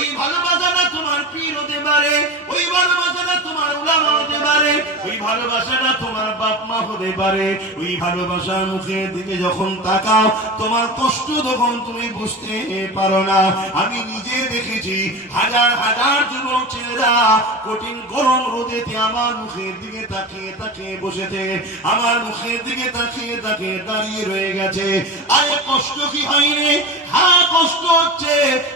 ওই ভালোবাসাটা তোমার পীর হতে পারে, ওই ভালোবাসাটা তোমার উলামা হতে পারে, ওই ভালোবাসাটা তোমার বাপ মা হতে পারে। ওই ভালোবাসার মুখের দিকে যখন তাকাও তোমার কষ্ট তখন তুমি বুঝতে পারো না। আমি নিজে দেখেছি হাজার হাজার যুবক ছেলেরা কঠিন গরম রোদেতে আমার মুখের দিকে তাকিয়ে তাকিয়ে বসেছে, আমার মুখের দিকে তাকিয়ে তাকিয়ে দাঁড়িয়ে রয়ে গেছে। আরে কষ্ট কি হয়নি? হ্যাঁ কষ্ট হচ্ছে,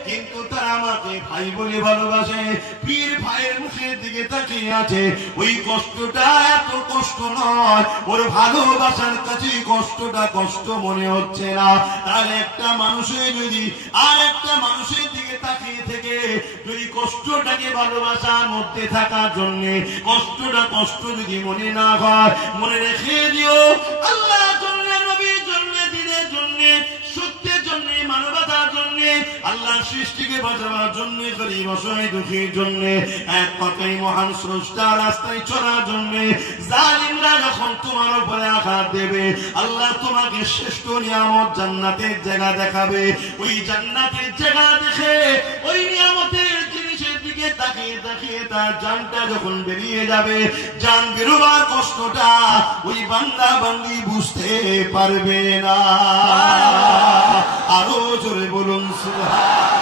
কিন্তু তারা আমাকে ভাই বলে ভালোবাসে, পীর ভাইয়ের মুখের দিকে তাকিয়ে আছে। ওই কষ্টটা এত কষ্ট নয়, ওর ভালোবাসার কাছে কষ্টটা কষ্ট মনে হচ্ছে না। আর একটা মানুষের যদি আর একটা মানুষের দিকে তাকিয়ে থেকে যদি কষ্টটাকে ভালোবাসার মধ্যে থাকার জন্য কষ্টটা কষ্ট যদি মনে না হয়, মনে রেখে দিও আল্লাহ জন্য, নবীর জন্য, দিনের জন্য, সত্যের জন্য, মানবতার জন্য, আল্লাহ সৃষ্টিকে বাঁচাবার জন্য, গরীব অসহায় দুঃখীর জন্য, এক কথায় মহান স্রষ্টার রাস্তায় চলার জন্য জালিমরা যখন তোমার উপরে আঘাত দেবে, আল্লাহ তোমাকে শ্রেষ্ঠ নিয়ামত জান্নাতের জায়গা দেখাবে। ওই জান্নাতের জায়গা দেখে ওই নিয়ামতের জিনিসের দিকে তাকিয়ে তাকিয়ে তার জানটা যখন বেরিয়ে যাবে, জান বেরোবার কষ্টটা ওই বান্দা বান্দি বুঝতে পারবে না। আরো জোরে বলুন সুবহান।